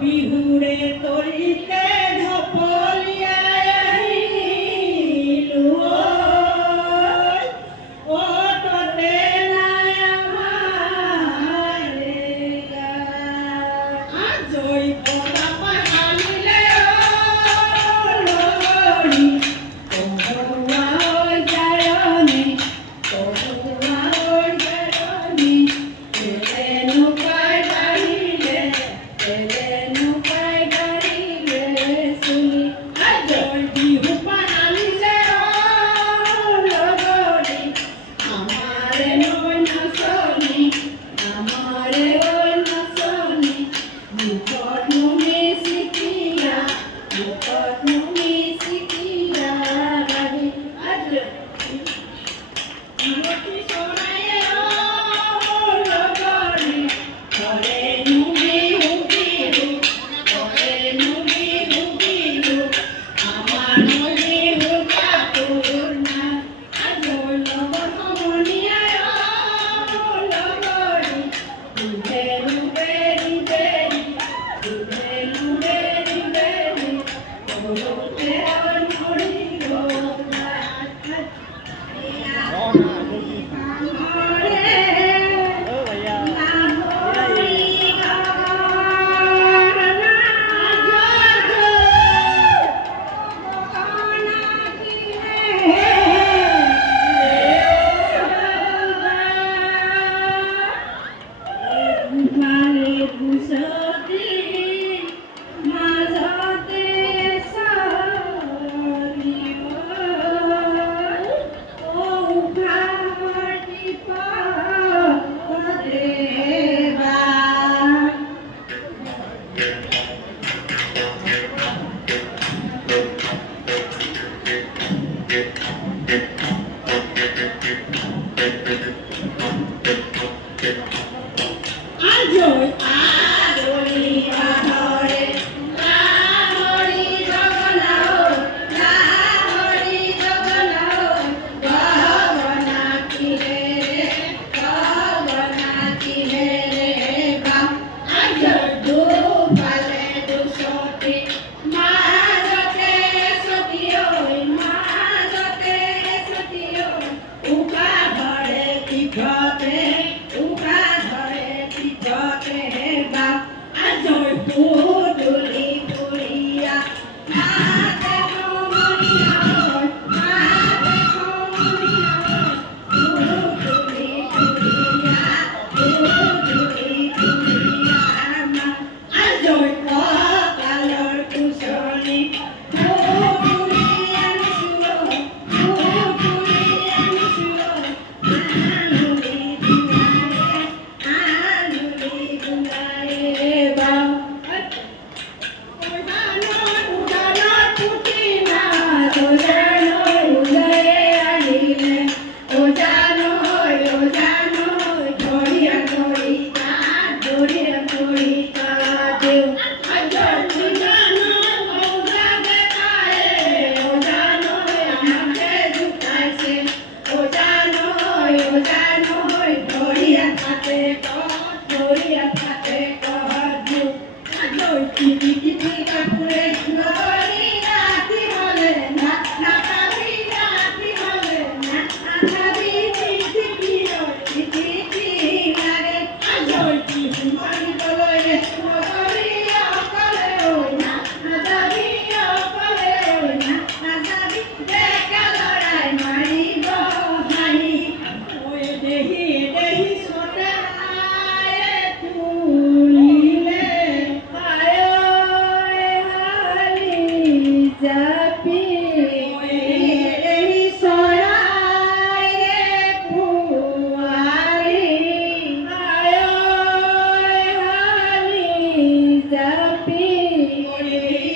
বিহুরে তরিতে ঢপলিয়া আহিলু ও তোতে নাই আমারে আজই পদা পাহালিলে লগরি তোমরা ওই যায়নি তোমরা ওই যায়নি এলেনু পায় বাড়িলে এলেনু পায় বাড়িলে শুনি আজই বিহু পাহালিলে লগরি আমারে নয় নাচনি আমারে ওই নাচনি মুখত নুমি শিকিয়া মুখত নুমি শিকিয়া রাহি আজই বিরতি শোনায়ে লগরি ঘরে নুমি হুকিলু ঘরে নুমি হুকিলু আমার নলি হুকা করুণা আজই লগর সমনিয়ায় লগরি রুবে রুবে রিবেরি রুবে রুবে রিবেরি বলতে নড়ি গোনা আজই আদরি বাহরে রাহরি জগনাও রাহরি জগনাও গহনা কিরে গহনা কিরে বা আজই দুপালে দুসতি মাজতে সতিও মাজতে সতিও উকা ধরে পিঠতে উকা ধরে পিঠতে বা আজই পুতুলি পুরিয়া হাতে কমনিয়া হাতে কমনিয়া পুতুলি পুরিয়া পুতুলি পুরিয়া আজই ককালর কুশলী পুতুলি আনছিল পুতুলি আনছিল আলুলি গুনায়ে বা উজানো পুতিনা উজানো উজায়ে আলিলে উজানো ধরিয়া ধরিতা ধরিয়া ধরিতা দেও আজই উজানো উজাবে কায়ে উজানো আমাকে ঝুঁকাইছে উজানো ধরিয়া থাকে ধরিয়া থাকে কহজু আজই টিপি টিপি কাকুরে লগরি রাতি হলে না নাচাবি রাতি হলে না নাচাবি টিপি টিপি লাগে আজই টিপি পানি বলয়ে লগরি অকলে ওই না নাচাবি অকলে ওই না নাচাবি দেখা লড়াই মারিব হাই ওই দেহি দেহি সোনা আয়ে তুলিলে আয় হালি জাপি ওই দেহি সোনা আয়ে পুয়ারি আয় হালি জাপি ওই দেহি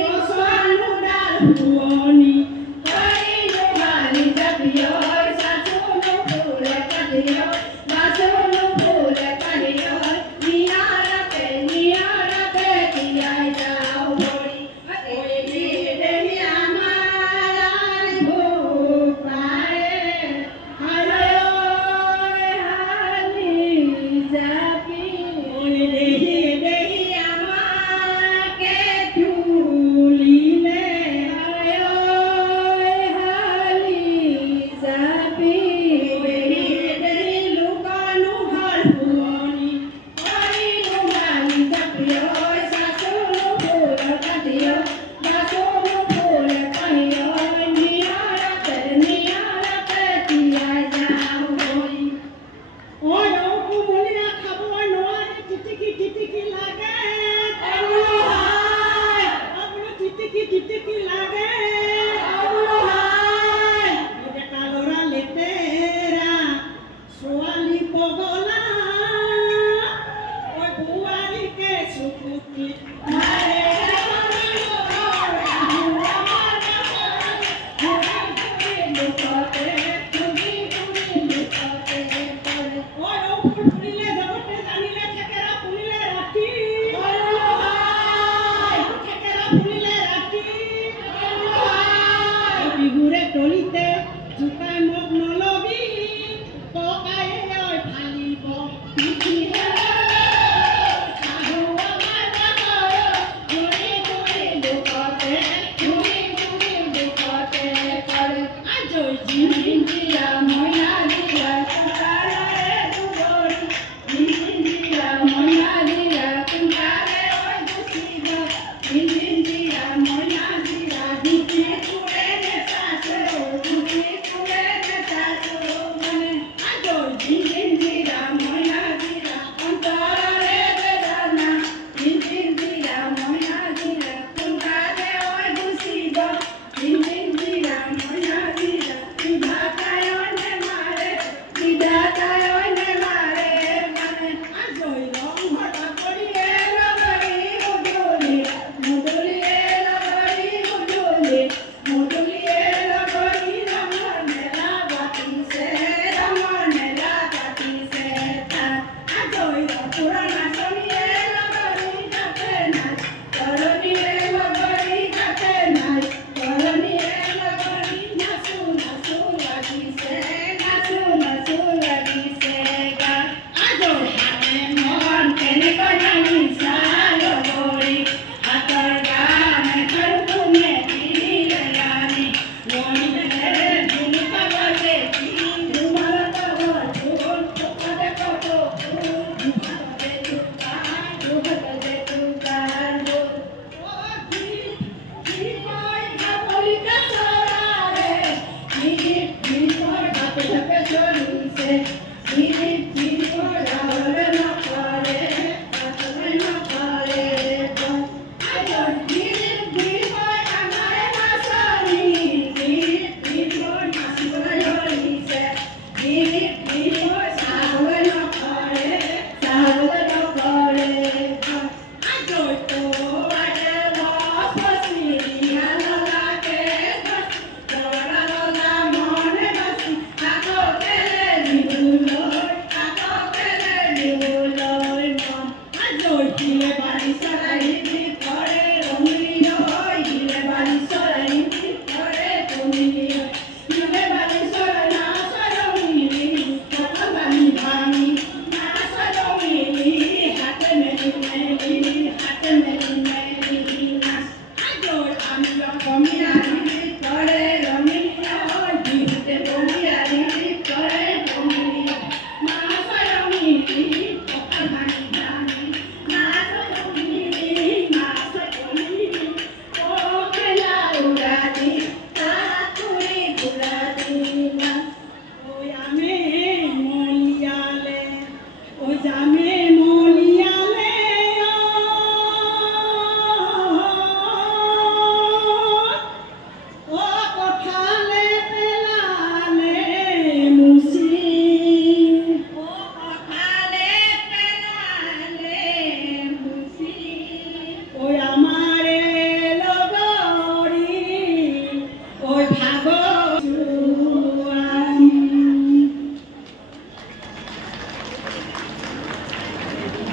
গোসানুদার পুয়নি কইলো হালি জাপি ওই সাসুনো ফুলে কাঁদিও বাসনো ফুলে কাঁদিও নিয়ারাতে দিয়াই যাও ভরি ওই দেহি আমার আর ভোগ পায়ে হায় হালি জাপি ওই দেহি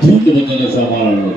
Tudo botando essa bola.